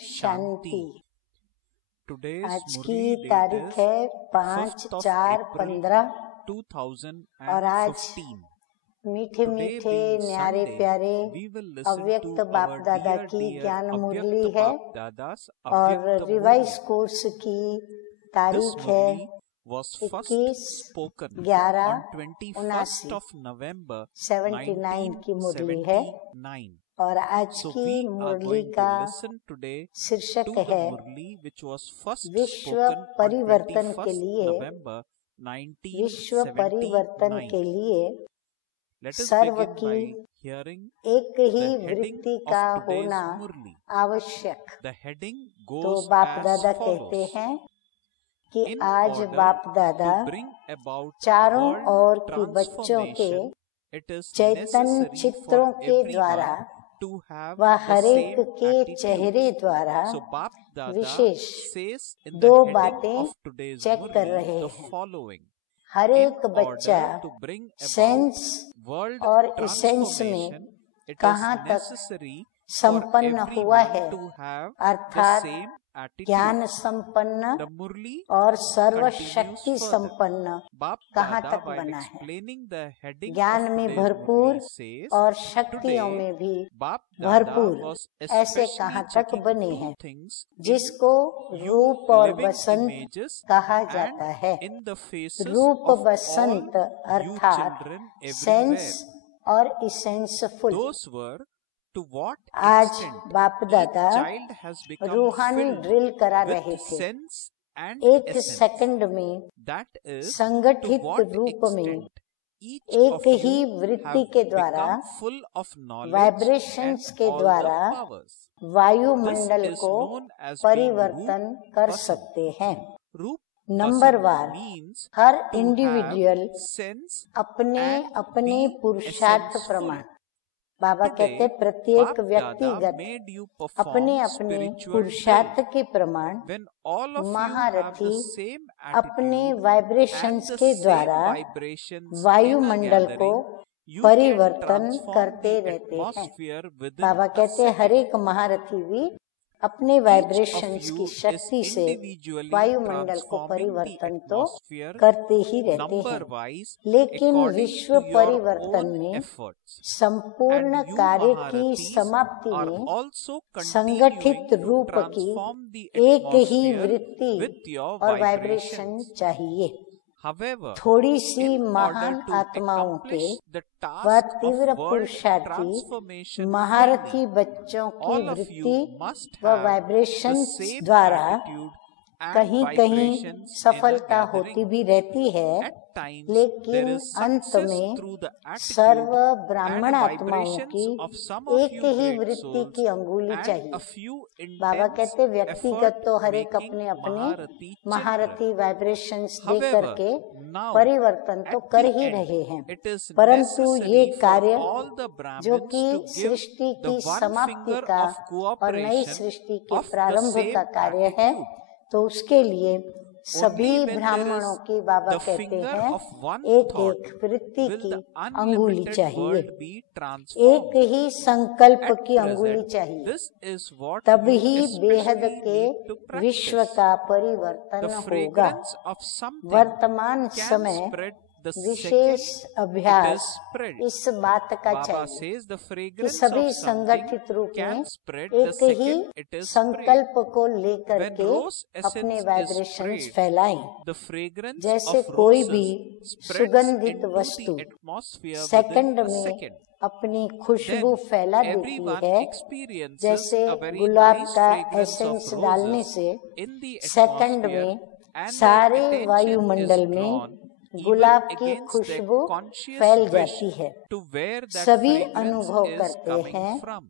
शांति। आज की Murli तारीख date है is 5/4/15 और आज 2015. मीठे Today मीठे being न्यारे Sunday, प्यारे we will listen अव्यक्त to बाप our दादा dear की ज्ञान मुरली Avyakt है Bap Dada's और Avyakt रिवाइज Murli. कोर्स की This तारीख है Murli was first 21 spoken 11 on 21st of November 79 की मुरली है 1979. और आज So की we are Murali going to का listen today शीर्षक to the है Murli which was first विश्व spoken on परिवर्तन के 21st लिए November विश्व परिवर्तन 1979. के लिए Let us सर्व begin की by hearing एक ही the heading वृत्ति of का today's होना Murli. आवश्यक। The heading तो goes बाप as दादा कहते follows. हैं कि In आज order बाप दादा to bring about चारों world ओर की बच्चों के transformation, it is Chaitanya necessary चित्रों for के द्वारा everyone to have व the हरेक same के attitude. चेहरे द्वारा So Bap Dada विशेष says in दो the heading बातें of today's चेक कर Murli रहे the हैं। following. In हरेक बच्चा order to bring about sense world और इसेंस में transformation, it is कहाँ तक necessary for संपन्न हुआ everyone है, to have the अर्थात same attitude. ज्ञान संपन्न The Murli और continues सर्वशक्ति further. संपन्न Bap कहाँ Dada, तक while बना है, explaining the heading ज्ञान of में today's भरपूर Murli says, और शक्तियों today में भी Bap Dada भरपूर was ऐसे especially कहाँ तक checking बने two हैं things in जिसको you रूप और living बसंत images कहा जाता and है। in the faces रूप of all बसंत you अर्थात children सेंस everywhere. और इसेंसफुल। Those were to what आज extent बाप each दादा child has become रूहानी filled ड्रिल करा रहे with थे। sense and एक essence. सेकंड में That is, to संगठित what रूप में extent each एक of ही you वृत्ति have के द्वारा become full of knowledge vibrations and के all द्वारा the powers. This वायुमंडल is को known as being परिवर्तन Roop कर Basant. सकते हैं। Roop number Basant war means her to individual have sense अपने and अपने be पुरुषार्थ essence प्रमाण। full. बाबा कहते Today, प्रत्येक Bap Dada व्यक्तिगत made you अपने perform अपने spiritual पुरुषार्थ drill. के प्रमाण When all of you have महारथी the same अपने attitude and वाइब्रेशंस the के same द्वारा vibrations in a वायुमंडल को gathering, you can परिवर्तन transform करते the रहते हैं। atmosphere within बाबा a कहते second. हर एक महारथी भी अपने Each of वाइब्रेशंस you की is शक्ति से individually वायुमंडल को transforming the परिवर्तन तो atmosphere करते ही रहते हैं, number-wise लेकिन according विश्व to your परिवर्तन own में efforts. संपूर्ण And you कार्य की Maharathis समाप्ति are में also continuing संगठित to रूप की transform the एक ही atmosphere वृत्ति with your और वाइब्रेशन vibrations. चाहिए। However, थोड़ी सी in महान order to आत्माओं के accomplish the व task of तीव्र world पुरुषार्थी transformation महारथी fully, बच्चों की all of वृत्ति you must व have the वाइब्रेशंस same द्वारा attitude and कहीं कहीं vibrations in a सफलता होती gathering. भी रहती है, At times, there लेकिन is अंत success में through the सर्व attitude ब्राह्मण and आत्माओं vibrations की of some of एक you ही great वृत्ति souls की अंगुली and चाहिए। a few बाबा intense कहते व्यक्तिगत effort तो हर एक making अपने अपने Maharathi children. महारथी वाइब्रेशंस दे However, करके now परिवर्तन तो at कर the ही end, रहे हैं, it is परंतु ये necessary for कार्य all the जो Brahmins कि to give सृष्टि the की one समाप्ति finger का of और नई cooperation सृष्टि के of the प्रारंभ same का कार्य है, attitude. तो उसके लिए सभी Only when there ब्राह्मणों is की बाबा the कहते finger हैं of one एक thought एक वृत्ति will की the अंगुली unlimited चाहिए, world be एक transformed. ही संकल्प At की अंगुली present, चाहिए, this is what तभी you बेहद especially के need to विश्व practice. का The परिवर्तन होगा। fragrance of something वर्तमान can समय spread the wishes second it अभ्यास is spread. इस बात का Baba चाहिए says the कि fragrance सभी of something संगठित रूप can में spread the एक ही second it is spread. संकल्प को लेकर When के rose अपने essence is वाइब्रेशंस sprayed, फैलाएं, the fragrance जैसे of कोई भी roses spreads सुगंधित into वस्तु the atmosphere second within a में second. अपनी खुशबू Then फैला देती everyone है, experiences जैसे a very गुलाब nice का fragrance एसेंस of डालने roses से in the सेकंड atmosphere, में and the सारे attention वायुमंडल is में drawn even गुलाब की against खुशबू the conscious फैल wish जाती है। to where that सभी fragrance अनुभव is करते coming हैं from.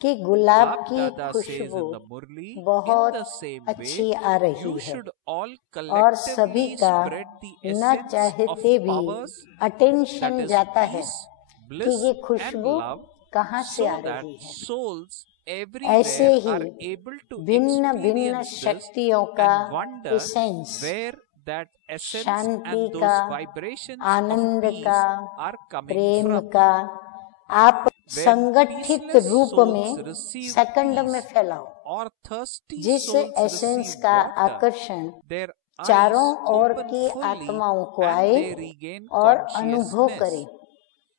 कि गुलाब Bap की Dada says Khushboo in the Murli, in बहुत the same अच्छी way, आ रही you है should all और सभी collectively का spread the न essence of चाहते भी powers, अटेंशन that is जाता है peace, कि bliss ये and खुशबू love, कहाँ से आ so that रही है। souls ऐसे everywhere he are able to भिन्न भिन्न experience this शक्तियों का and wonder essence, where that essence Shanti and का, those vibrations Anand of peace का, are coming प्रेम from. का, आप When संगठित peaceless रूप souls में receive सेकंड में peace, फैलाओ, or thirsty जिस souls एसेंस receive का water, आकर्षण their eyes चारों ओर open की fully आत्माओं को and आए they regain और अनुभव consciousness. करें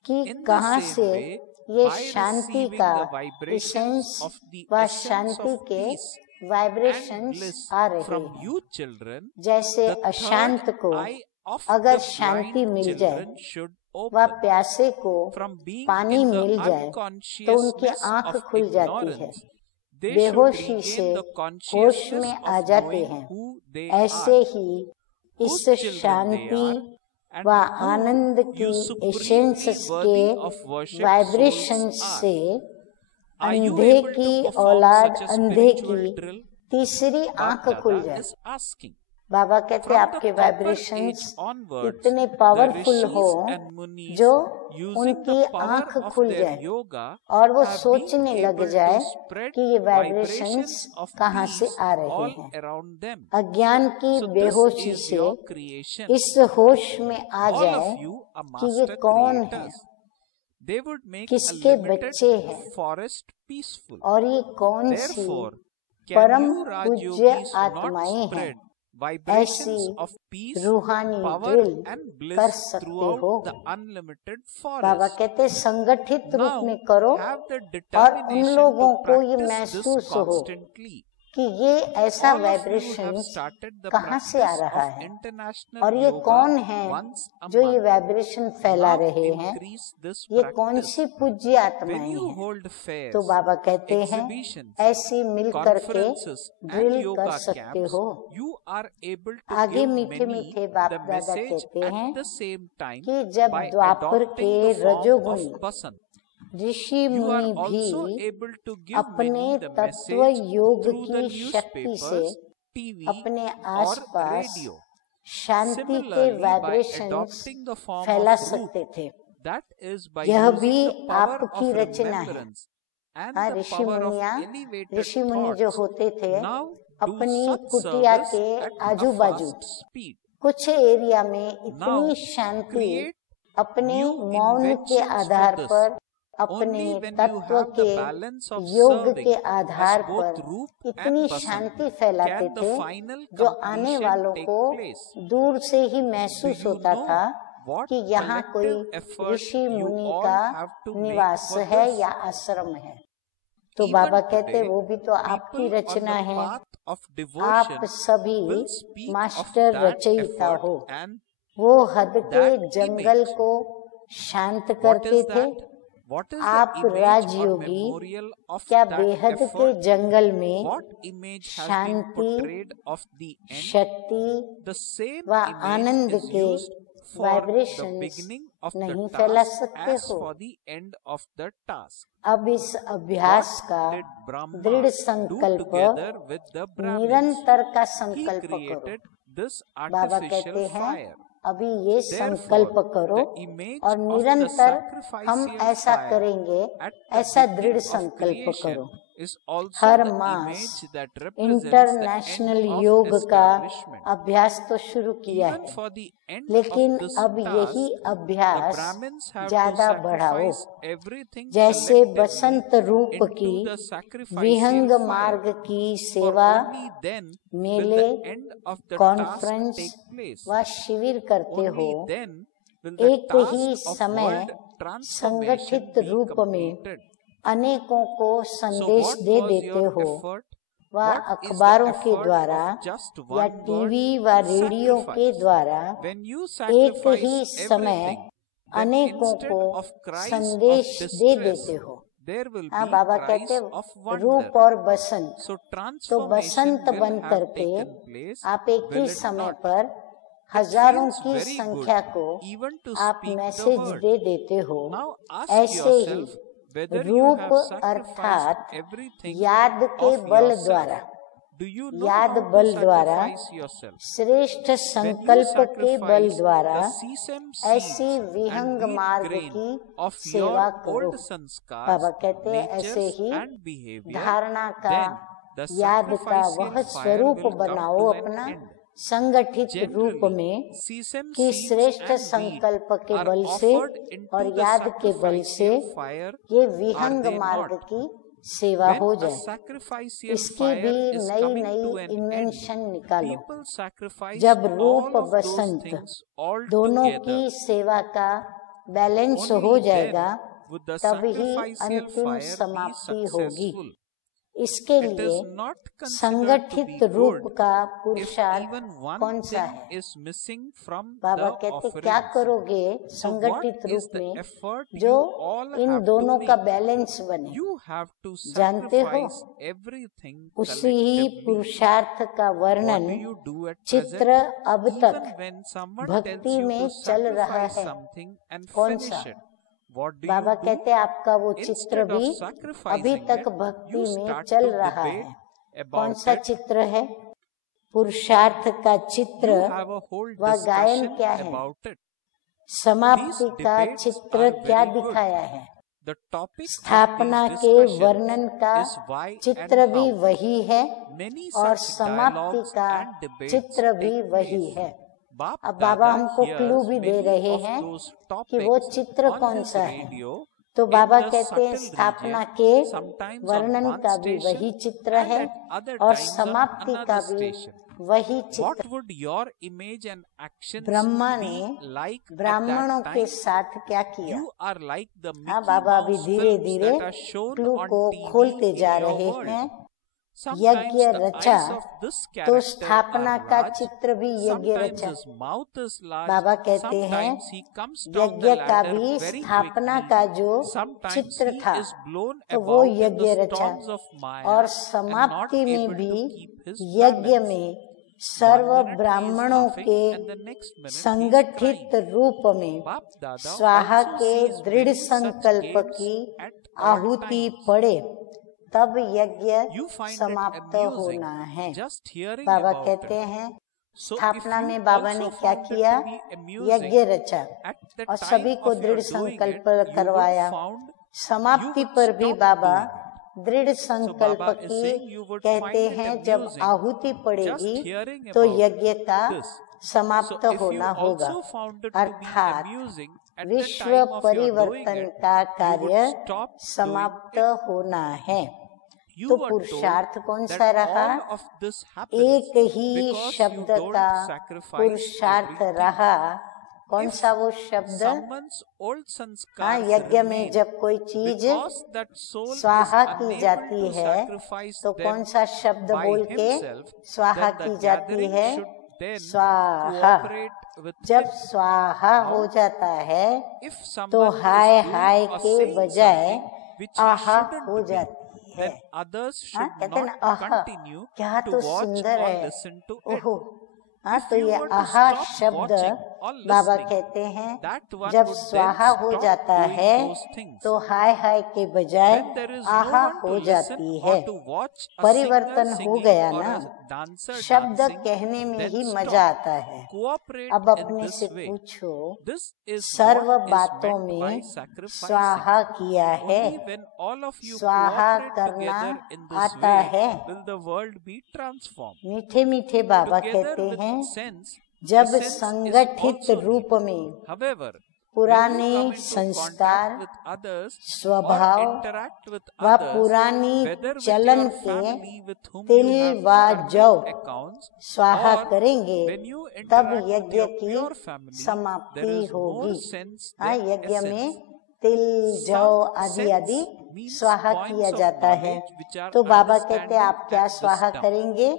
कि In the कहाँ same से way, ये by शांति receiving का the vibrations essence of the व essence शांति of के peace and वाइब्रेशंस bliss आ रहे from हैं। you children, जैसे the अशांत third को eye of अगर the शांति blind मिल जाए children should व open. प्यासे को From being पानी in the मिल जाए तो उनकी unconsciousness आंख of खुल जाती है, ignorance, they should बेहोशी से regain the होश consciousness में आ of जाते knowing हैं। who they ऐसे are, ही whose इस children they Shanti are, and व who आनंद you की supremely एसेंस के worthy of worship vibrations souls are. से Are you अंधे able की to perform औलाद such a अंधे spiritual की drill? तीसरी आंख Bap खुल Dada जाए। is asking. बाबा कहते From the आपके copper वाइब्रेशंस age onwards, इतने the पावरफुल हो rishis and munis, जो using उनकी the power आंख of खुल their जाए yoga, और वो have been सोचने लग able जाए to spread कि ये vibrations वाइब्रेशंस of कहाँ से peace आ रहे all हैं। around them. अज्ञान की So this बेहोशी is से your creation. इस होश में आ All जाए of you are कि ये master कौन है, creators. They would make a किसके limited बच्चे हैं forest peaceful. और ये कौन सी Therefore, can परम you पूज्य Rajyogis not आत्माएं हैं, spread vibrations ऐसी of peace, रूहानी power ड्रिल and कर bliss सकते throughout हो। the unlimited Baba forest? कहते संगठित रूप Now में करो have the और उन determination लोगों to को ये practice this महसूस हो constantly. कि ये ऐसा All of you have vibration started the कहाँ से आ practice रहा of है international और ये yoga कौन है once a जो ये month. वाइब्रेशन फैला Now रहे हैं, increase this ये कौन practice. सी पूज्य When आत्माएं you हैं। hold fairs, तो बाबा कहते हैं exhibitions, ऐसी मिल करके conferences and ड्रिल कर yoga सकते camps, हो। you are able to आगे give मीठे many मीठे बाप the दादा message कहते हैं at the same time कि जब by द्वापर adopting के the form of रजोगुणी Basant. Rishi You are मुनि also भी able to give अपने many the तत्व message योग through the की शक्ति से newspapers, TV अपने or आसपास radio. शांति के Similarly, by vibrations adopting the form फैला of सकते Roop, थे। that is by यह using भी the power आपकी of रचना है। remembrance and हाँ, the Rishi power of Muniya elevated ऋषि मुनि जो thoughts. होते थे Now अपनी do such कुटिया service के at आजू a बाजू fast speed. कुछ एरिया में इतनी Now शांति create अपने new मौन के inventions आधार for this. पर अपने Only when you तत्व have the के balance of योग serving के आधार as both पर Roop इतनी and Basant शांति फैलाते can the थे final जो आने completion वालों take को place. दूर से ही Do महसूस you होता know था what कि यहाँ कोई collective effort ऋषि you मुनि all का have to make निवास for है this? या आश्रम है। तो Even बाबा कहते today, वो भी तो आपकी people on रचना the है। path of आप devotion सभी will speak of master that रचयिता effort हो। and वो हद के that जंगल image. को शांत What करते is थे। that? What is आप the image or Rajyogi memorial of क्या that बेहद के effort? जंगल में What image has been Shanti, portrayed of the end? शक्ति The same व image आनंद is के used for the vibrations beginning of नहीं the फैला task सकते as हो। for the end of the task. अब इस अभ्यास का Did Brahma दृढ़ do संकल्प together with the Brahmins? निरंतर का He संकल्प करो। created this बाबा artificial कहते हैं fire. अभी ये संकल्प Therefore, करो the image और of the निरंतर हम sacrificial ऐसा fire करेंगे, at the ऐसा beginning दृढ़ of संकल्प creation करो। is also her the mass image that represents the international end of योग का establishment. अभ्यास तो शुरू किया Even है, for the end लेकिन of this अब यही task, the अभ्यास Brahmins have to ज्यादा बढ़ाओ। sacrifice everything जैसे collectively बसंत रूप into की the sacrificial विहंग fire. मार्ग की For सेवा, only then will मेले, the end of the task conference take place. व शिविर करते हो। Only then will the एक ही task of समय world transformation संगठित be रूप में completed. अनेकों को So संदेश what दे was देते your हो effort? व What is the अखबारों के effort द्वारा of just या one टीवी word? व रेडियो के Sacrifice. द्वारा When you एक sacrifice ही समय everything, then अनेकों instead को of cries संदेश of दे distress, देते हो। there will हाँ, be बाबा cries कहते of wonder. रूप और बसंत, So तो transformation बसंत will बन have करके taken place. आप एक ही Will it समय not? पर हजारों Feels की very संख्या good को even to आप speak the मैसेज word. दे देते हो। Now ask ऐसे ही yourself whether you रूप have sacrificed अर्थात everything याद के of बल yourself. द्वारा, Do you know याद how to बल द्वारा, sacrifice yourself? श्रेष्ठ When you संकल्प के बल sacrifice द्वारा the sesame ऐसी seeds विहंग and wheat मार्ग grain की of सेवा your करो। old sanskars, बाबा कहते हैं ऐसे natures ही and behavior, धारणा का, then the याद का sacrificial वह fire स्वरूप will come बनाओ to an अपना end. संगठित रूप में sesame कि seeds श्रेष्ठ and wheat संकल्प के are बल से offered into और the याद के बल से sacrificial fire, ये are विहंग they मार्ग not? की सेवा When हो a जाए। sacrificial इसकी fire भी is नई coming to नई an end, इन्वेंशन निकालो। people sacrifice जब all रूप of those Basant things all दोनों together. की सेवा का बैलेंस हो Only जाएगा, then would the तब ही sacrificial अंतिम fire be समाप्ति होगी। successful. इसके It लिए is not considered to संगठित be रूप good का if पुरुषार्थ even one कौन सा thing है? is missing from Baba the कहते क्या offerings. करोगे So what संगठित is रूप the में effort जो you all in have to दोनों का make? बैलेंस बने? You have to जानते हो, sacrifice everything उसी ही collectively. पुरुषार्थ का What वर्णन do you do at चित्र present? अब Even तक when someone भक्ति tells you में to चल रहा sacrifice है। something and कौन finish सा? it, what do Baba you do? कहते आपका वो चित्र Instead of भी अभी sacrificing तक it, भक्ति you में start चल to रहा debate है। कौन about सा it. चित्र है? पुरुषार्थ का चित्र You have a whole व गायन discussion क्या है? about it. समाप्ति These का debates चित्र are क्या very good. दिखाया है? The topic of स्थापना these के discussions वर्णन का is why चित्र and भी how. वही है Many और such समाप्ति dialogues का and debates चित्र भी take वही place. है। Bap अब बाबा Dada हमको क्लू hears भी दे many रहे of हैं those कि वो topics चित्र on कौन his सा है। radio तो in बाबा the कहते हैं subtle स्थापना region, के sometimes on वर्णन one का भी station वही चित्र and है at other और times on समाप्ति का another भी station. वही What चित्र। would your image and actions Brahma be ने like at ब्राह्मणों that के time? साथ क्या किया? You are like the हाँ Mickey बाबा अभी Mouse धीरे films धीरे that are shown clue on को TV खोलते in जा your रहे world. हैं। Sometimes यज्ञ the रचा eyes of this तो character स्थापना are का large, चित्र भी यज्ञ sometimes रचा। his mouth is large, बाबा कहते हैं sometimes he comes down यज्ञ the का ladder भी very स्थापना quickly, का जो sometimes चित्र he था is blown तो वो about in यज्ञ the रचा storms of Maya और and not समाप्ति में able भी to keep his यज्ञ balance. में सर्व 1 minute he is ब्राह्मणों laughing के and the next minute he is संगठित crying. रूप में Bap Dada स्वाहा also के sees दृढ़ many such संकल्प games की at all आहुति times. पड़े तब यज्ञ You find it समाप्त amusing होना है। just hearing बाबा about कहते it. हैं So if स्थापना you में बाबा ने also क्या found it किया? to be amusing यज्ञ रचा at the और time सभी को of दृढ़ your doing संकल्प it, you would करवाया। found समाप्ति you would पर भी stop बाबा doing दृढ़ So संकल्प Baba is की saying you would कहते find it हैं जब amusing आहुति just पड़ेगी hearing तो about यज्ञ का this. समाप्त So if you होना होगा। also found it to be अर्थात amusing at the विश्व time of your doing परिवर्तन it, का you would कार्य stop doing समाप्त it. होना है। You तो are पुरुषार्थ told कौन that सा रहा? all of this happens एक ही because you शब्द don't का sacrifice पुरुषार्थ everything. रहा। कौन If सा वो शब्द? someone's old हाँ, sanskars यज्ञ में remain जब कोई चीज because that soul is स्वाहा की unable जाती to है sacrifice तो कौन them सा शब्द by बोल के himself, स्वाहा then की the जाती gathering है? should then स्वाहा। cooperate with जब him. स्वाहा हो जाता है If तो someone is hi doing hi or के saying बजाय something which he आहा shouldn't हो be, जाती है। then others हाँ, should कहते हैं not ना आहा continue क्या to तो watch सुंदर or है। listen to it. ओहो हाँ, If तो you ये were to आहा stop शब्द watching or बाबा listening, कहते हैं that one जब would then स्वाहा हो stop जाता doing है those things. तो हाय हाय के बजाय When there is no आहा one to हो listen जाती or है। to watch a परिवर्तन singer हो singing गया or ना। a dancer शब्द dancing, कहने में then ही stop. मजा आता है। Cooperate अब in अपने this से way. पूछो This is serve what is बातों meant by में sacrificing. स्वाहा किया है। Only when all of you स्वाहा cooperate करना together in this आता way है। will the world be transformed. मीठे मीठे बाबा Together कहते with हैं sense, जब the sense is संगठित also रूप needed. में However, पुराने when you come into संस्कार, contact with others स्वभाव or interact with व others, पुरानी whether with चलन your के family with whom तिल you have व जौ karmic accounts, स्वाहा or करेंगे when you तब interact with यज्ञ your की pure family, there समाप्ति is more होगी। sense हाँ, than यज्ञ में essence. तिल जौ Some आदि sense आदि means स्वाहा points किया of जाता है। knowledge which are तो बाबा कहते understanding आप क्या and स्वाहा wisdom. करेंगे?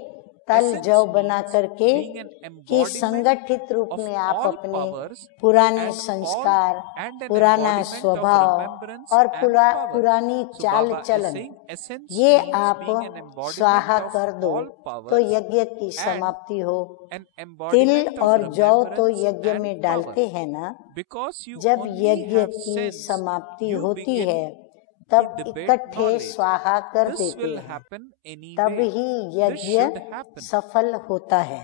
तल Essence जौ means बना करके being an कि embodiment संगठित रूप of में आप all अपने powers पुराने and संस्कार, and an पुराना embodiment of स्वभाव remembrance और and power. पुरानी So चाल Baba is चलन saying essence ये means आप being an embodiment स्वाहा of कर दो all तो powers यज्ञ की and समाप्ति हो। an तिल embodiment of और जौ तो remembrance यज्ञ and में डालते power. हैं ना। Because you जब only यज्ञ have की sense, समाप्ति you होती begin है to तब debate इकट्ठे knowledge. स्वाहा कर This देते will हैं, happen तब anyway. ही This यज्ञ should happen. सफल होता है।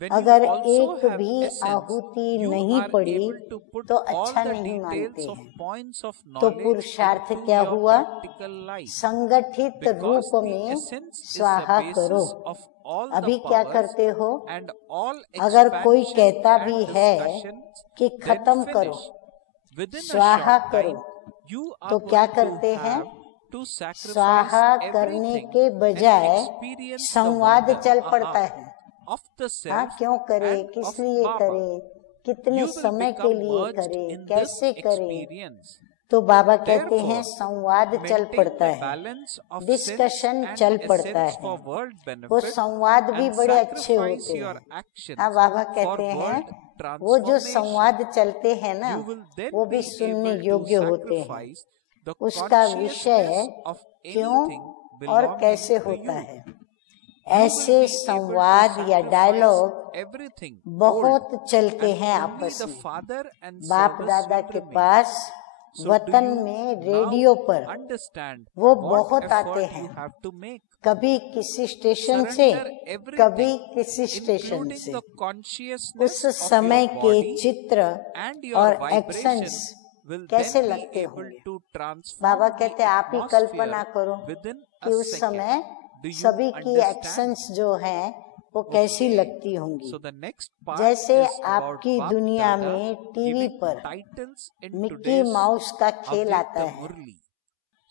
When अगर you also एक have भी essence, आहुति you नहीं are पड़ी able to put तो all अच्छा the नहीं मानते details of हैं। points of तो knowledge पुरुषार्थ into क्या your हुआ? practical life. संगठित Because रूप the में essence is the स्वाहा करो। basis of all अभी the क्या powers करते हो? and all अगर कोई expansion कहता and भी है discussions कि then खत्म करो, finish. Within a स्वाहा short करो, time, you are तो क्या going करते to हैं? have to sacrifice स्वाहा करने everything के and बजाय experience the संवाद wonder चल पड़ता है। of the हाँ, self क्यों करे, and किस of लिए Baba. करे, कितने You will समय के become लिए merged करे, in this कैसे करे? experience. तो बाबा कहते हैं Therefore, संवाद चल maintain पड़ता the है, balance of डिस्कशन sense चल and पड़ता essence है। for world वो benefit संवाद भी and बड़े अच्छे sacrifice होते your हैं। actions हाँ, बाबा for कहते हैं world वो जो transformation. संवाद चलते हैं ना, You will then वो भी be सुनने able योग्य to होते हैं। sacrifice the उसका विषय consciousness of क्यों anything और belonging कैसे to होता you. है। You will ऐसे be able to संवाद या sacrifice डायलॉग everything बहुत old, चलते and हैं only आपस the में। father and बाप service दादा will के remain. पास So do वतन you में now रेडियो पर understand वो what बहुत effort आते you हैं, have to make? कभी किसी स्टेशन से, Surrender everything, कभी किसी स्टेशन including से। the consciousness उस of समय your के body चित्र and your और vibration एक्शंस will कैसे then लगते be able होंगे। to transform बाबा the कहते हैं आप ही कल्पना atmosphere करो within कि a उस second. समय Do you सभी की understand? एक्शंस जो हैं वो कैसी लगती होंगी। So the next part जैसे is about आपकी Bap दुनिया Dada में टीवी giving पर titles in Mickey today's mouse का खेल Avyakta आता है, Murli.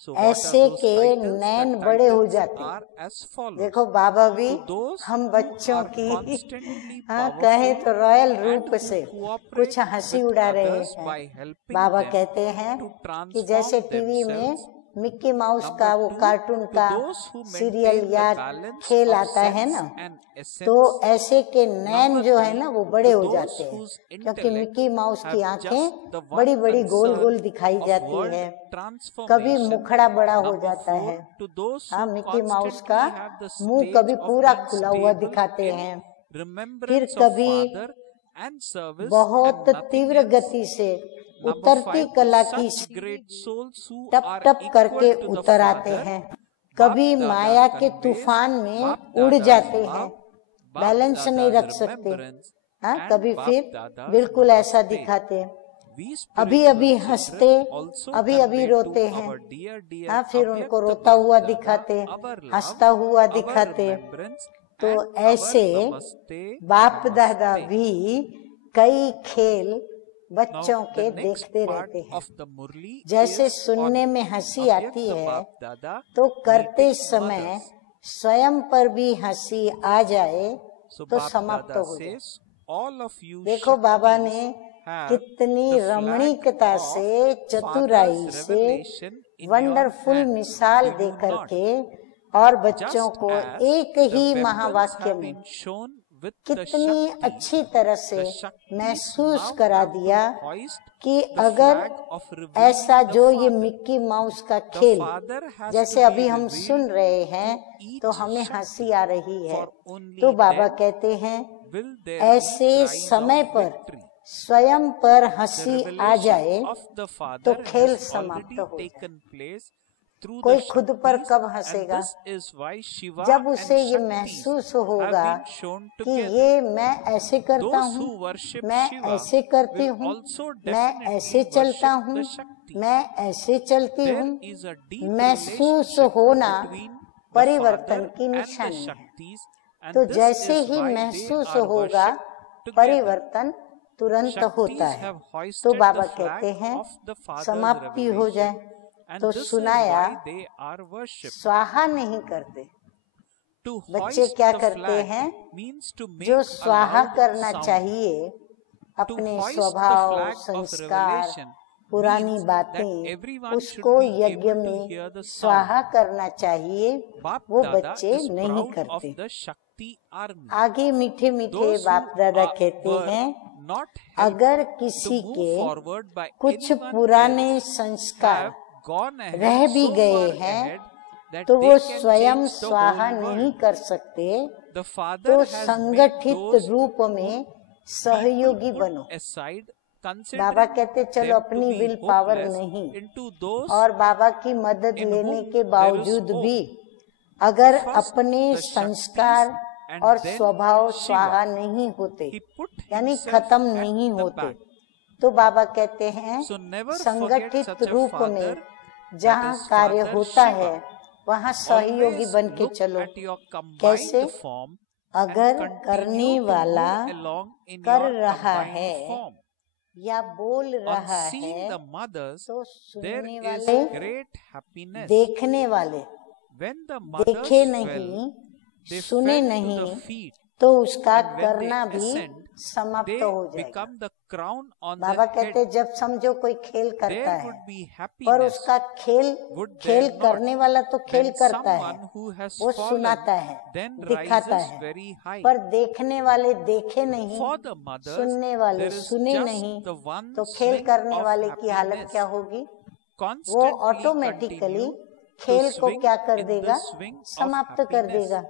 So what are ऐसे those के titles? नैन The बड़े हो titles जाते। are as follows. देखो बाबा भी To those हम who बच्चों are की constantly हाँ कहे powerful तो रॉयल and रूप who से cooperate कुछ हंसी with उड़ा रहे others by हैं। helping बाबा them कहते हैं to कि जैसे transform टीवी में themselves. मिक्की माउस Number का वो 2, कार्टून to का those who serial maintain the या balance खेल of आता है sense ना, and essence. तो ऐसे के नैन Number जो है 3, ना वो बड़े to हो those जाते हैं, whose क्योंकि intellect मिक्की माउस की have आंखें just the one बड़ी बड़ी गोल concern गोल दिखाई of जाती world है, कभी transformation. मुखड़ा बड़ा हो Number जाता 4, है। to those हाँ, who मिक्की माउस का constantly have the मुंह stage कभी of पूरा being खुला हुआ stable दिखाते in हैं, फिर remembrance of कभी father and service बहुत and nothing तीव्र else. गति से Number उतरती 5, कला to की such great souls who tub are tub equal करके to the उतर आते father. हैं, बाप कभी दादा माया के conveys तूफान में बाप उड़ दादा's जाते love, हैं, बाप बैलेंस नहीं दादा's रख सकते। remembrance हाँ, and कभी बाप फिर दादा's बिल्कुल ऐसा namaste. दिखाते, We अभी spiritual अभी children हंसते, also अभी अभी convey रोते to हैं। our dear हाँ, फिर उनको Avyakta रोता हुआ Bap दिखाते, Dada our love, हंसता हुआ our दिखाते। remembrance तो and ऐसे our namaste, बाप दादा namaste. भी कई खेल बच्चों Now, के the next देखते part रहते हैं। of the Murli जैसे is सुनने on में हंसी आती Avyakta है Bap Dada तो करते meeting समय mothers. स्वयं पर भी हंसी आ जाए So तो Bap समाप्त Dada हो जाए। says, all of you देखो बाबा ने Shaktis have कितनी the flag रमणीकता of से, चतुराई Father's से, revelation in your wonderful hand. मिसाल Do दे you not? करके और बच्चों Just को as एक the ही weapons महावाक्य have में been shown with the कितनी Shaktis, अच्छी तरह से the Shaktis महसूस now करा have to दिया hoist कि the अगर flag of revealing ऐसा the जो ये Father. मिक्की माउस का The खेल Father has जैसे to be अभी हम revealed सुन रहे हैं to each तो हमें Shakti. हंसी आ रही है, For only तो बाबा then कहते हैं will there ऐसे be cries समय of पर victory. स्वयं पर The हंसी आ revelation जाए of the तो Father खेल has समाप्त already हो जाए। taken place through कोई the खुद पर Shaktis, कब and हंसेगा? this is why Shiva जब and उसे ये Shaktis महसूस have होगा been shown कि together. ये मैं ऐसे करता Those हूँ, who worship मैं Shiva ऐसे करती will हूँ, also मैं ऐसे definitely चलता worship हूँ, the Shaktis. मैं ऐसे चलती There हूँ। is a deep महसूस relationship होना between the परिवर्तन Father की and the निशानी है। Shaktis, and तो this जैसे is ही why they महसूस are होगा worshipped together. परिवर्तन तुरंत होता Shaktis है। have तो hoisted बाबा the flag कहते हैं of the Father's समाप्ति हो revelation, जाए, and तो this is सुनाया why they are worshipped. स्वाहा नहीं करते। To बच्चे hoist क्या the करते flag हैं? means to make जो a स्वाहा loud करना sound. चाहिए, To अपने hoist the स्वभाव, flag of संस्कार, revelation पुरानी means that बातें, everyone should उसको be यज्ञ able to में hear the sound. स्वाहा करना चाहिए, Bap वो Dada बच्चे is नहीं proud of करते। the Shakti army. आगे मीठे मीठे Those who बाप दादा कहते were हैं not helped अगर to किसी move के forward by कुछ anyone पुराने else संस्कार have gone ahead रह भी so गए far हैं ahead that तो they वो can स्वयं change the स्वाहा whole नहीं world. कर सकते। The Father तो has made संगठित those रूप में सहयोगी people बनो। put aside, बाबा considering कहते चलो them to अपनी be विल पावर hopeless, नहीं, into those और बाबा की मदद in लेने whom के there is बावजूद hope. भी अगर First, अपने the संस्कार Shaktis and और then स्वभाव Shiva. स्वाहा नहीं होते, He put यानी himself खत्म at नहीं the होते। back. तो बाबा कहते हैं So never forget संगठित such a रूप father, में that जहाँ is कार्य Father होता Shiva. है वहाँ सहयोगी Always बन के look चलो। at your combined कैसे? form अगर and करने continue to वाला move along in कर your रहा combined है form. या बोल On रहा seeing है the mothers, तो there सुनने is वाले, great happiness. देखने वाले, When the mothers देखे fell, नहीं, they सुने fell to नहीं, the feet, तो उसका and when they करना भी ascend, समाप्त they हो जाएगा। become the crown on Baba the कहते head. जब समझो कोई खेल करता There है would be पर happiness उसका खेल would खेल there not. करने वाला तो खेल When करता है, someone who has वो fallen सुनाता है, then दिखाता rises है, very high. पर देखने वाले देखे नहीं, For the mothers, सुनने वाले there is सुने just नहीं, the one तो खेल swing करने of वाले की हालत happiness. क्या होगी? वो Constantly ऑटोमेटिकली continue खेल to को swing क्या कर in the देगा? swing of समाप्त कर happiness. देगा।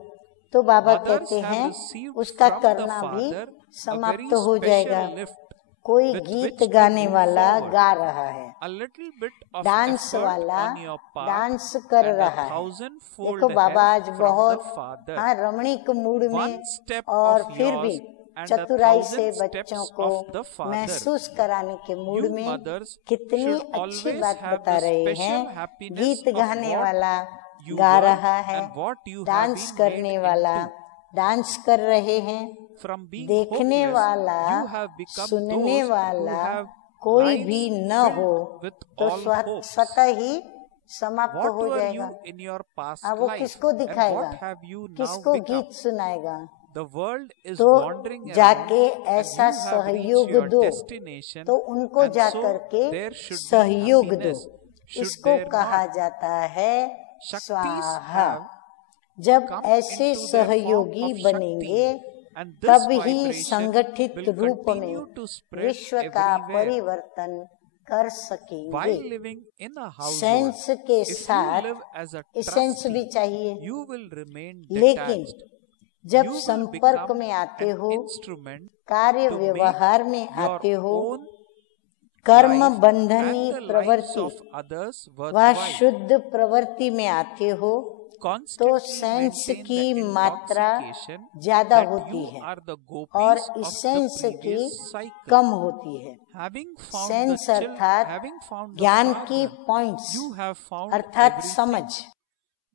तो बाबा Mothers कहते have हैं received उसका from the करना भी Father a समाप्त very हो जाएगा। special lift कोई with गीत which to गाने move वाला forward. गा रहा है, A little bit of dance effort वाला on your part डांस कर and रहा a है। thousandfold देखो बाबा help आज from the बहुत Father. रमणीक मूड में One step और of फिर भी yours and चतुराई 1,000 से steps बच्चों को of the Father. महसूस कराने के मूड You में mothers कितनी should अच्छी always बात have बता the रहे special हैं। happiness गीत of गाने what वाला you गा were रहा है, and what you have dance been करने made वाला into. डांस कर रहे हैं, From being देखने hopeless, वाला you have become सुनने those वाला who have कोई lives भी न हो filled with तो all hopes. स्वतः ही समाप्त What हो were जाएगा। you in your past अब वो life किसको and दिखाएगा, what have you now किसको become? गीत सुनाएगा? The world is तो wandering around जाके and ऐसा you have reached सहयोग your दो, destination तो उनको and जा so करके there should be सहयोग दो। happiness. Should इसको there कहा not? जाता है Shaktis स्वाहा। have जब come ऐसे into their form सहयोगी of बनेंगे Shakti, and this तब ही vibration संगठित will रूप में continue to spread विश्व का everywhere. परिवर्तन कर While सकेंगे। living in a household, sense के if you साथ live as a एसेंस भी trustee, चाहिए, you will remain लेकिन detached. जब You will संपर्क become में आते an हो, instrument कार्य to व्यवहार make में your आते हो, own कर्म life bandhani and the lives प्रवृत्ति of others व worthwhile. शुद्ध प्रवृत्ति में आते हो, तो Constantly सेंस maintain की the मात्रा intoxication ज्यादा that होती you है are the और gopis of the इसेंस की previous cycle. कम होती है। Having found the सेंस अर्थात having found the ज्ञान की Father, points you have found अर्थात everything. समझ,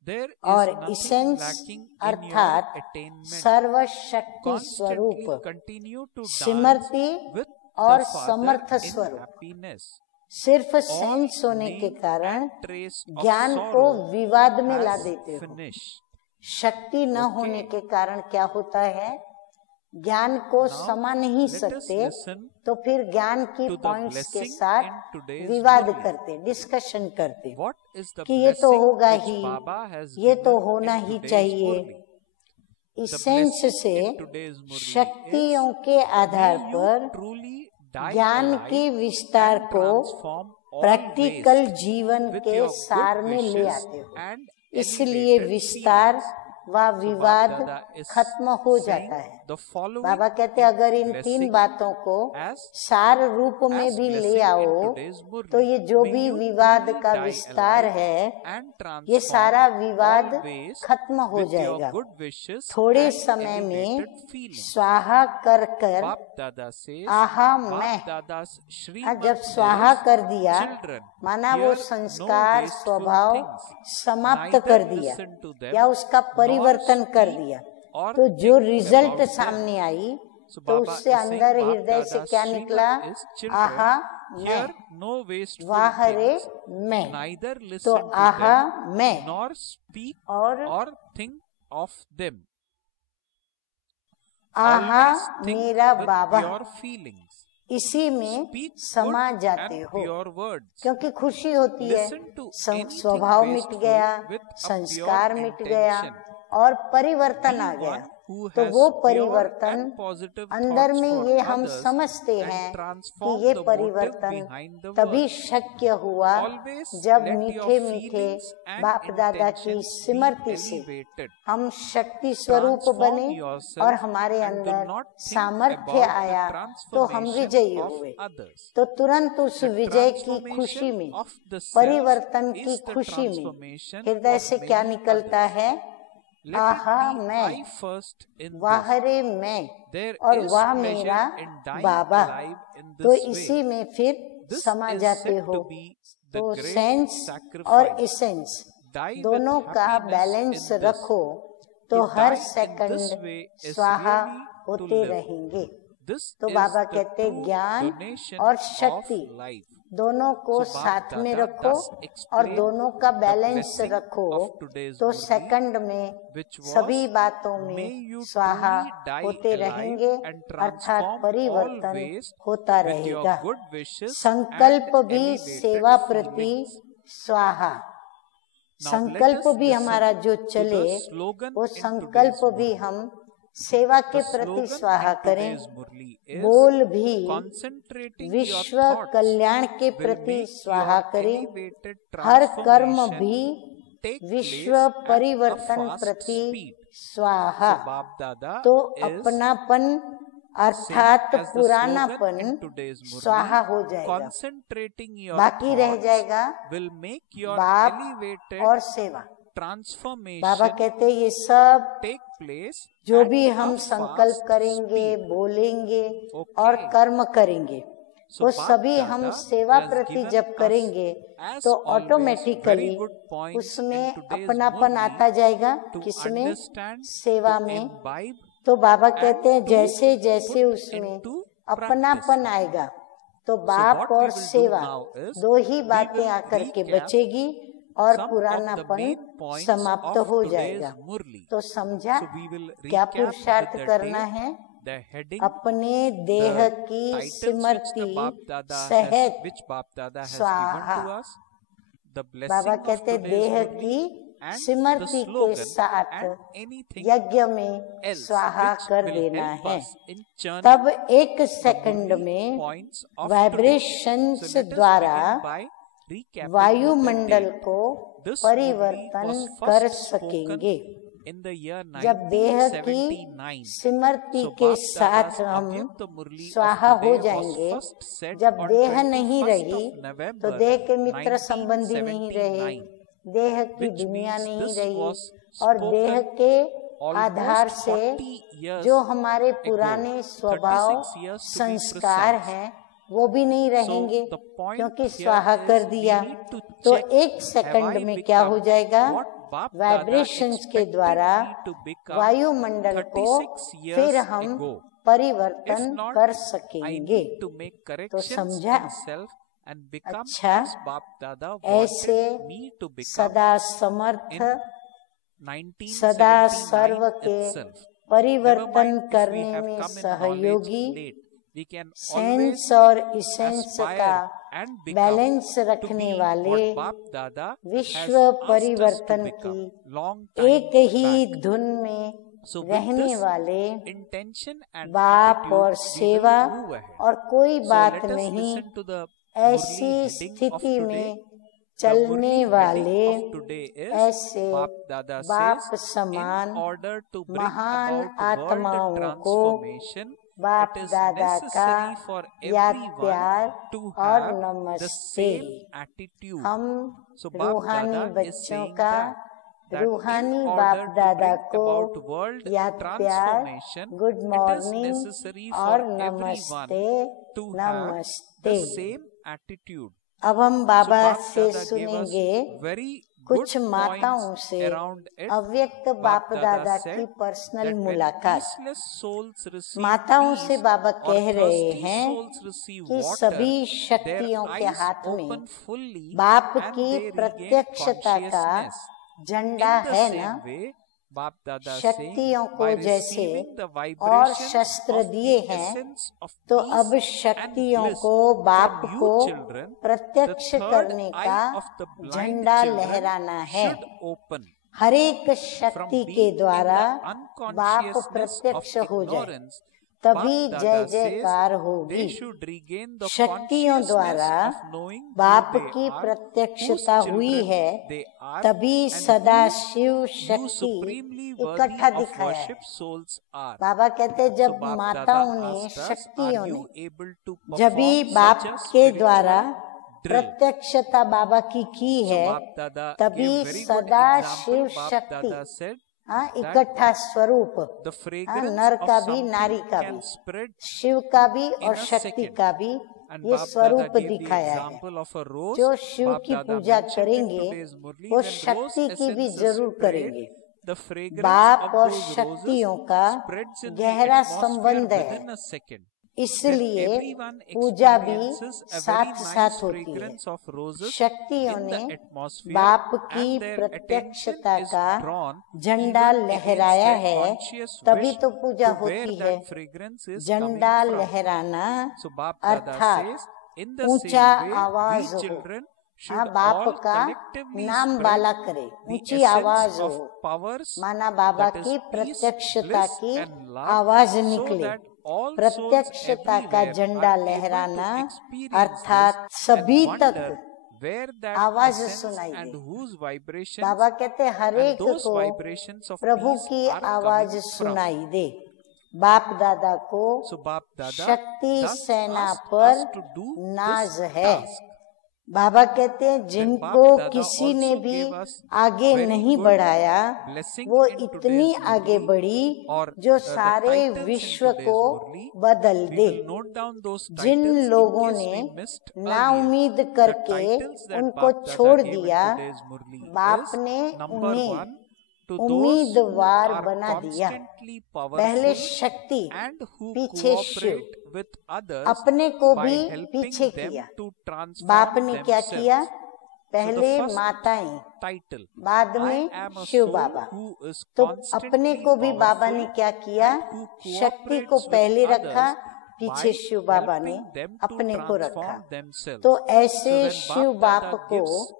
There is और nothing essence lacking in your अर्थात attainment. सर्वशक्ति स्वरूप, Constantly continue to dance सिमरती with और the Father समर्थ in स्वरूप। happiness. सिर्फ All सेंस होने के name कारण and trace of ज्ञान को sorrow विवाद में ला has देते हो। finished. शक्ति न होने के कारण क्या होता है, ज्ञान को Now, समा नहीं let us सकते, listen तो फिर ज्ञान की to the पॉइंट्स के blessing साथ in today's विवाद Murli. करते, डिस्कशन करते What is the कि ये तो blessing होगा which ही, Baba has ये तो given होना in ही today's चाहिए। Murli? इस The सेंस blessing से in today's Murli शक्तियों is, के आधार may पर you truly die ज्ञान alive के विस्तार and को transform all प्रैक्टिकल waste जीवन with के your सार good में ले wishes आते हो। and इसलिए elevated विस्तार feelings. व विवाद Baba is खत्म हो saying जाता है। the following बाबा कहते अगर इन तीन blessing बातों को as सार रूप में as भी ले blessing in आओ, today's Murli. तो ये जो May भी you विवाद truly का die विस्तार alive है, and ये transform सारा विवाद all waste खत्म हो with your जाएगा। good wishes थोड़े and समय में elevated feelings. स्वाहा कर कर बाप दादा says, आहा बाप मैं, दादा's जब श्रीमत स्वाहा is, कर दिया children, माना वो hear no संस्कार wasteful स्वभाव things, समाप्त neither कर दिया listen to them, या उसका परिवर्तन कर speak दिया, or तो जो think रिजल्ट about them. सामने आई So तो Baba उससे is अंदर saying, हृदय बाप से दादा's क्या श्रीमत निकला, is, children, आहा hear मैं, no wasteful वाह रे things, मैं, neither तो listen to आहा them, मैं nor speak और or think of them. आहा Always think मेरा with बाबा, pure feelings. इसी में Speak समा good जाते and हो, pure words. क्योंकि खुशी होती है, Listen to anything स्वभाव मिट wasteful गया, with a संस्कार pure मिट गया intention. और परिवर्तन आ Be गया। one who तो has वो pure परिवर्तन and positive अंदर thoughts में for ये हम others समझते and हैं कि transform ये the motive परिवर्तन behind the तभी work. शक्य हुआ Always जब let मीठे your मीठे feelings and बाप दादा की intentions be स्मृति से elevated. हम शक्ति स्वरूप Transform बने yourself और हमारे and do अंदर not think सामर्थ्य about the आया तो हम transformation विजयी of हुए। others. तो तुरंत उस The विजय की transformation खुशी में, of the self परिवर्तन की is the खुशी में transformation हृदय of से क्या many निकलता others. है, Let आहा it be मैं, I first in वाह this. रे मैं, There और is वाह pleasure मेरा in dying Baba. alive in तो this इसी way. में फिर This समा is जाते said हो। to be the तो great सेंस और sacrifice. इसेंस Die with दोनों का happiness बैलेंस in this. रखो तो To her die in this second way is स्वाहा really to होते live. रहेंगे। This तो is बाबा the कहते true ज्ञान donation और of शक्ति life. दोनों को So साथ Baba में Dada रखो thus और explained दोनों का the बैलेंस blessing रखो of today's तो Murli, सेकंड में which was, सभी बातों may में you स्वाहा truly die होते alive रहेंगे and अर्थात transform परिवर्तन always होता with your रहेगा। good wishes संकल्प and भी elevated सेवा प्रति feelings. स्वाहा। Now संकल्प let us भी listen हमारा जो to चले the slogan वो in संकल्प today's भी Murli. हम सेवा के The प्रति slogan स्वाहा in करें। today's Murli is बोल भी concentrating your विश्व thoughts कल्याण के will प्रति make स्वाहा your करें। elevated हर कर्म transformation भी take विश्व place at a परिवर्तन fast प्रति speed. स्वाहा। So Bab Dada तो is अपनापन saying अर्थात as the पुरानापन slogan in today's स्वाहा Murli, हो जाएगा। concentrating your बाकी रह thoughts जाएगा will make your बाप elevated और सेवा। बाबा transformation कहते ये सब take place जो at भी a हम fast संकल्प करेंगे, speed. बोलेंगे Okay. और कर्म करेंगे So वो Bab सभी Dada हम सेवा has प्रति given जब us, करेंगे as तो always, automatically very good points उसमें in today's अपनापन Murli आता जाएगा। to किसमें? understand, सेवा to में। imbibe तो बाबा and कहते हैं to जैसे जैसे put उसमें into अपनापन practice. आएगा तो So बाप what we और will do सेवा now is, दो ही we बातें will आकर के recap बचेगी और some of the पुरानापन main points समाप्त of हो today's जाएगा। Murli. तो समझा So we will क्या recap पुरुषार्थ with the करना date, है? the heading, अपने देह the की titles which the Smriti Bab Dada has, सहित which Bab Dada has स्वाहा। given to us, the blessing Baba of कहते today's देह Murli, की and the स्मृति के slogan साथ and anything यज्ञ में else स्वाहा which कर will देना help है। us in churning तब एक the सेकंड Murli में points of today. So vibrations let us द्वारा begin by recapping वायुमंडल with the को date. This परिवर्तन Murli was कर first spoken सकेंगे in the year जब देह की 1979. स्मृति So के Bab साथ Dada's हम Avyakta Murli स्वाहा of हो today was जाएंगे। first said जब on देह नहीं 21st रही of November तो देह के मित्र संबंधी नहीं रहे, 1979, देह की which दुनिया means नहीं this रही was और spoken देह के almost आधार से 40 years जो हमारे ago, पुराने स्वभाव 36 years to be संस्कार precise. हैं वो भी नहीं So रहेंगे the point क्योंकि here स्वाहा is कर we दिया। need to तो check, एक have सेकंड I में क्या हो become जाएगा? what Bab Dada वाइब्रेशंस के expected द्वारा me to become वायुमंडल को 36 years फिर हम ago? परिवर्तन If not, कर I सकेंगे। need to make corrections समझा? in self and become अच्छा, as Bab Dada ऐसे wanted me to become सदा समर्थ in सदा सर्व 1979 के itself. Never परिवर्तन mind if we करने have में come in सहयोगी knowledge late. We can sense always और इसेंस का aspire and become balance to रखने be वाले what Bab Dada has विश्व asked us to परिवर्तन become की long time एक ही back. धुन में So with रहने this वाले intention and बाप attitude, और we will सेवा move ahead. और कोई So बात let us नहीं listen to the ऐसी Murli heading of स्थिति today. में The चलने Murli वाले heading of today is ऐसे Bab Dada बाप says, समान in order to bring महान about आत्माओं world को transformation, बाप it is दादा का necessary for याद everyone प्यार to और have the नमस्ते। same attitude. हम So Bab रूहानी Dada is बच्चों saying का that रूहानी in बाप order to दादा bring को about world याद प्यार, transformation, good it is morning necessary और for everyone नमस्ते to have नमस्ते। the same attitude. अब हम So बाबा Bab से Dada gave us सुनेंगे very कुछ good माताओं points से around it. अव्यक्त Bab बाप Dada दादा said की पर्सनल that when मुलाकात। peaceless souls receive माताओं से peace बाबा or कह रहे thirsty हैं souls receive कि water, सभी their शक्तियों के eyes हाथ में open fully बाप and की they regain प्रत्यक्षता का consciousness. झंडा In the है same ना, way, Bab Dada saying, शक्तियों को by जैसे receiving the और vibrations शस्त्र of दिए the हैं essence of तो peace अब and शक्तियों bliss को बाप from you को children, the प्रत्यक्ष third करने eye का of the blind झंडा children लहराना है। should open. हर एक From शक्ति के being in द्वारा the बाप unconsciousness of प्रत्यक्ष हो जाए ignorance, तभी Bab जय Dada जयकार says होगी। they should regain the शक्तियों consciousness द्वारा of knowing बाप who they की are, प्रत्यक्षता whose हुई children है, they are, तभी and सदा whose शिव you शक्ति supremely इकट्ठा worthy of दिखाया है। worship souls are. बाबा कहते So जब Bab माताओं Dada ने asked us, शक्तियों are ने you able to जब भी perform बाप such a के द्वारा spiritual drill? प्रत्यक्षता बाबा की So है Bab Dada तभी gave very good सदा example. शिव Bab शक्ति Dada said, हाँ, इकट्ठा स्वरूप, the हाँ, fragrance नर of का भी something नारी का can भी, spread शिव का भी in और a शक्ति second. का भी And ये Bap Dada स्वरूप gave the दिखाया है। example of a rose. जो शिव Bap की Dada पूजा mentioned in करेंगे today's Murli, वो when rose शक्ति की भी essences जरूर spread, करेंगे। the fragrance बाप of और those roses शक्तियों का spreads in the गहरा atmosphere संबंध है, within a second. इसलिए Everyone पूजा भी experiences a very साथ nice साथ होती है। fragrance of roses शक्तियों in ने the atmosphere, बाप की and their प्रत्यक्षता attention is का drawn झंडा even against लहराया their है, conscious तभी wish तो पूजा to where होती है। that fragrance is झंडा coming from. लहराना So Bap Dada अर्थात says, in the ऊंचा same way, आवाज we हो, children हाँ, should बाप all का collectively नाम spread बाला करे, the ऊंची आवाज essence हो, of powers, माना बाबा that is की peace, प्रत्यक्षता bliss की and love, आवाज so निकले। that all souls प्रत्यक्षता का everywhere झंडा are able लहराना to experience अर्थात this सभी and तक wonder where that आवाज essence सुनाई and दे। whose vibrations बाबा कहते हर and एक those को vibrations of प्रभु peace की are आवाज coming from. सुनाई दे। बाप दादा को So Bap Dada शक्ति thus सेना asked पर us to do नाज this है। task. बाबा कहते हैं जिनको Bap Dada किसी ने also भी gave us आगे very नहीं good बढ़ाया, blessing वो in इतनी today's आगे Murli, बढ़ी और जो the सारे titles in विश्व today's को Murli, बदल we they. will note down those Jin titles in लोगों case ने we missed ना earlier. उम्मीद The करके titles that उनको Bap Dada छोड़ gave in दिया, today's Murli बाप is, ने number उन्हें one, to those who उम्मीदवार are बना दिया। constantly पहले powerful शक्ति, and who पीछे शिव, cooperate with others अपने को by भी helping पीछे them किया। to बाप transform ने क्या किया? themselves. पहले So the first माताएं, title, बाद I में am a Shiv soul Baba. who is तो अपने constantly को भी बाबा ने powerful क्या किया? and who शक्ति को cooperates पहले with रखा, others पीछे by शिव बाबा ने helping them to अपने को रखा। transform themselves. तो So ऐसे when शिव Bap बाप Dada को gives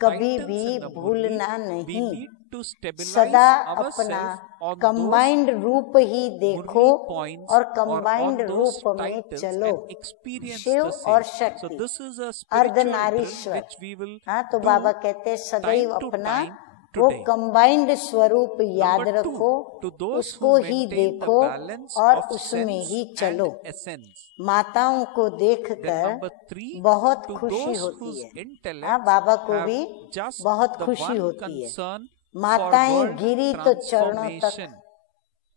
कभी titles भी in the Murli, भूलना we नहीं। need to stabilize सदा अपना ourselves on कंबाइंड रूप ही देखो Murli points और or कंबाइंड on those रूप में titles चलो। and experience शिव the और same. So शक्ति, this is a spiritual drill Ardhanarishvara, which we will हाँ, तो do बाबा कहते हैं सदैव time to अपना time वो today. कंबाइंड स्वरूप याद Number two, रखो, to those उसको who ही maintain the देखो balance और of उसमें sense ही and चलो। essence. माताओं को Then देखकर number three, बहुत to खुशी those होती whose है। intellects हाँ, बाबा को have भी just बहुत the खुशी one होती है। concern for माताएं world गिरी तो चरणों तक, transformation.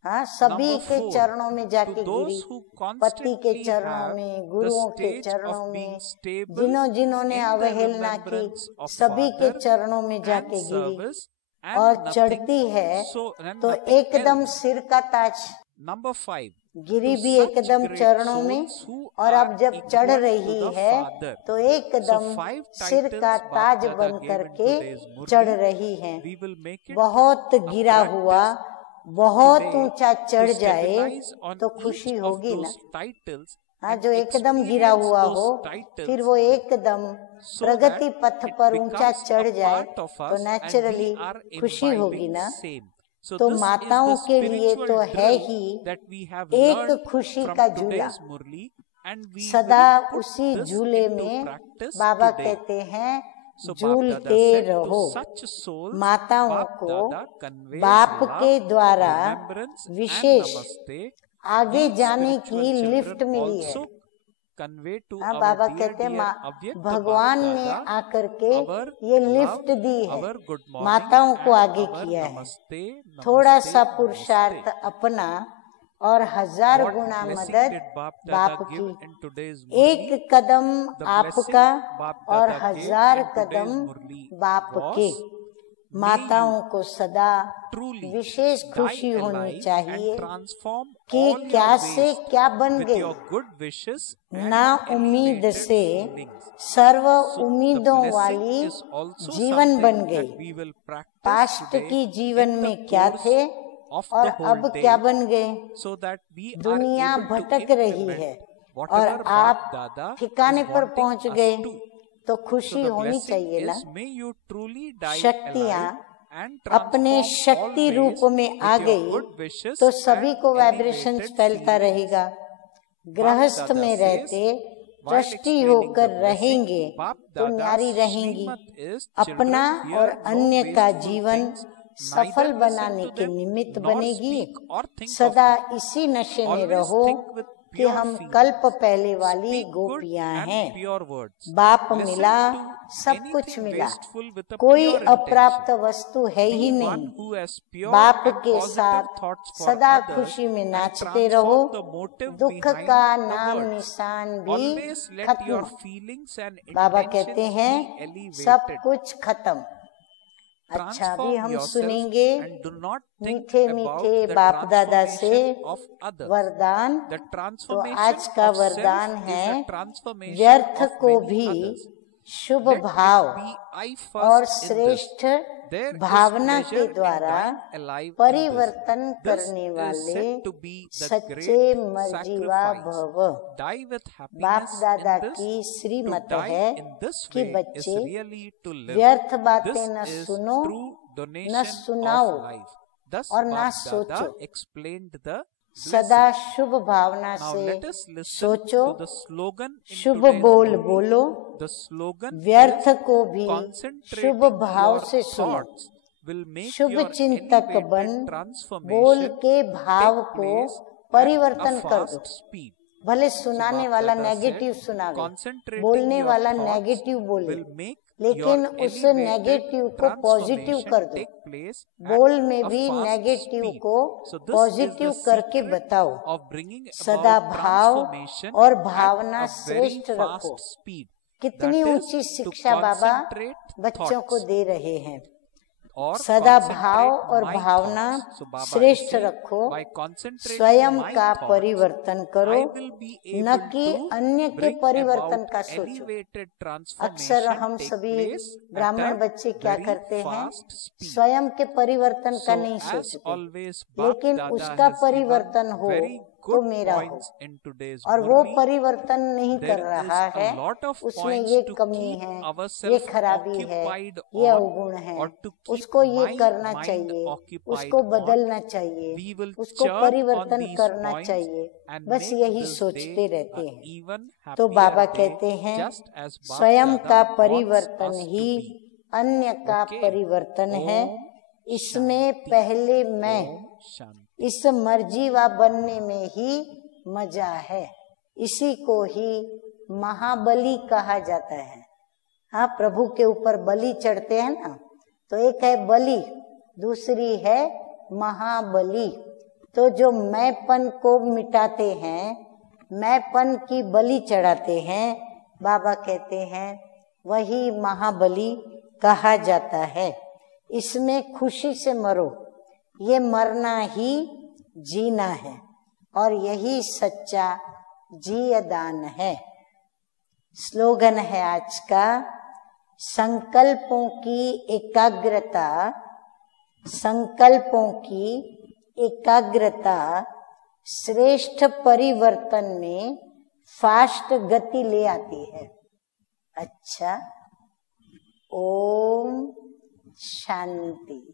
हाँ, सभी Number के four, चरणों में जाके to those गिरी, who पति के constantly चरणों have में, the गुरुओं के stage चरणों of being में, stable जिन्होंने in the अवहेलना की, remembrance of सभी के Father चरणों में and जाके गिरी service and और nothing चढ़ती है and तो nothing एकदम else. सिर का ताज। Number five, गिरी to भी such एकदम great चरणों में, souls who और अब are जब चढ़ equal to रही the है Father. तो एकदम So five सिर titles का Bap ताज Dada बन gave in करके today's Murli. चढ़ रही है। We will make it बहुत a गिरा practice हुआ बहुत today ऊंचा चढ़ to जाए stabilize on तो each खुशी of होगी ना। those titles हाँ, and जो एकदम गिरा experience हुआ those हो, titles फिर वो एकदम so प्रगति that पथ it पर ऊंचा becomes चढ़ a जाए part of तो us and we naturally are खुशी होगी imbibing ना। same. So तो this is माताओं the के लिए spiritual तो है drill he that we have एक learned खुशी from का झूला। today's Murli, and we सदा will put उसी this झूले into में practice बाबा today. कहते हैं So Bap Dada झूलते said to रहो। such souls, माताओं Bap को Dada conveys बाप love, के द्वारा remembrance and विशेष namaste. आगे These जाने spiritual की children लिफ्ट मिली है। also convey to हाँ, our बाबा dear, कहते हैं dear Avyakt भगवान Bap ने Dada, आकर के our ये love, लिफ्ट दी है, our good morning माताओं को and आगे our किया है। namaste, namaste, थोड़ा सा namaste. पुरुषार्थ अपना और 1000 What गुना blessing मदद did Bap बाप Dada give की। in today's Murli? एक कदम The आपका blessing Bap और Dada gave 1000 in Kadam today's Murli बाप was, के। may माताओं you को सदा truly विशेष die खुशी होनी alive चाहिए and transform कि all your क्या से ways क्या बन with गई, your good wishes and ना उम्मीद elevated से feelings. सर्व So the उम्मीदों blessing वाली is also जीवन something बन that गई। we will practice past today की जीवन in the में क्या course थे of और the whole अब day, क्या बन गए। so that we are दुनिया able to भटक रही implement है और whatever Bap आप Dada ठिकाने is पर wanting पहुंच us गए to. तो So खुशी the होनी blessing चाहिए ना। is, may you truly die शक्तियाँ alive and अपने transform शक्ति रूप always में आ with your गई good wishes तो सभी and को वाइब्रेशंस elevated फैलता feelings. रहेगा। गृहस्थ Dada में says, रहते while ट्रस्टी explaining होकर the blessing, रहेंगे Bap तो Dada's न्यारी रहेंगी। Srimad is, अपना children, hear और no अन्य का wasteful जीवन things, सफल neither बनाने listen to के them, निमित्त nor बनेगी। speak or think of सदा them. इसी नशे में Always रहो think with कि pure हम feelings. कल्प पहले वाली Speak good गोपियां and हैं। pure words. बाप Listen मिला, to सब anything कुछ मिला, wasteful with a कोई pure अप्राप्त intention. वस्तु है ही Be नहीं। one who has pure बाप and के positive साथ thoughts for सदा others खुशी में and नाचते रहो। transform the motive दुख behind का the नाम words. निशान भी Always let खत्म। your feelings and बाबा कहते intentions हैं be सब elevated. कुछ खत्म। अच्छा, भी Transform हम yourself सुनेंगे and do not think मीठे about मीठे the बाप दादा से transformation of others. वरदान। The तो transformation आज का of वरदान self is है, the transformation व्यर्थ of को many भी others. शुभ Let भाव it be I और first in this. श्रेष्ठ There is भावना pleasure के in द्वारा dying alive in this. परिवर्तन This करने is वाले said to be the सच्चे great मर्जीवा sacrifice. भव। Die with बाप happiness दादा in this. की To श्रीमत die है in this कि way is बच्चे really to live. व्यर्थ बातें This न is सुनो, true न donation सुनाओ of life. Thus और ना Bap Dada सोचो। explained the सदा blessing. शुभ भावना Now से let us listen सोचो, to the slogan in Shubh today's बोल movie. बोलो, The slogan व्यर्थ is को भी concentrating शुभ भाव your से सुनो। thoughts will make Shubh your चिंतक elevated बन, बोल transformation के भाव take को place at परिवर्तन a कर दो। fast speed. भले So सुनाने Bap वाला Dada नेगेटिव said, सुनावे, concentrating बोलने your वाला thoughts नेगेटिव बोले, will make लेकिन your उस elevated नेगेटिव को पॉजिटिव कर transformation दो। take place at बोल में a भी fast नेगेटिव speed. को So this is positive the करके secret बताओ। of bringing सदा about भाव transformation और at भावना a very श्रेष्ठ रखो। fast speed. कितनी That is ऊंची to शिक्षा बाबा concentrate बच्चों को thoughts दे रहे हैं। or सदा भाव concentrate और my Bhavna thoughts. So Baba is श्रेष्ठ saying, रखो, by concentrating स्वयं my का thoughts, परिवर्तन करो, I will be न able कि to अन्य के bring परिवर्तन about का सोचो। elevated अक्सर transformation हम take सभी place ब्राह्मण at a बच्चे क्या very करते हैं, fast speed. स्वयं के परिवर्तन का So नहीं as सोचते, always, Bap लेकिन Dada उसका has given परिवर्तन हो very तो good मेरा हो। points in today's और वो Murli. परिवर्तन नहीं कर There रहा is है, a lot of उसमें points ये to कमी keep है, ये ourselves खराबी है, occupied ये on, अवगुण है, or to keep उसको ये my करना mind चाहिए, occupied उसको on. बदलना चाहिए, We will उसको churn on परिवर्तन these करना points चाहिए, and बस make यही this सोचते day रहते a हैं। even तो बाबा happier day, कहते हैं just as Bap स्वयं Dada का wants परिवर्तन us to ही be. अन्य का Okay. परिवर्तन है। Om इसमें Shanti. पहले मैं Om Shanti. इस मर्जीवा बनने में ही मजा है। इसी को ही महाबली कहा जाता है। हाँ, प्रभु के ऊपर बलि चढ़ते हैं ना, तो एक है बलि, दूसरी है महाबली। तो जो मैंपन को मिटाते हैं, मैंपन की बलि चढ़ाते हैं, बाबा कहते हैं वही महाबली कहा जाता है। इसमें खुशी से मरो, ये मरना ही जीना है और यही सच्चा जीवदान है। स्लोगन है आज का, संकल्पों की एकाग्रता, संकल्पों की एकाग्रता श्रेष्ठ परिवर्तन में फास्ट गति ले आती है। अच्छा, ओम शांति।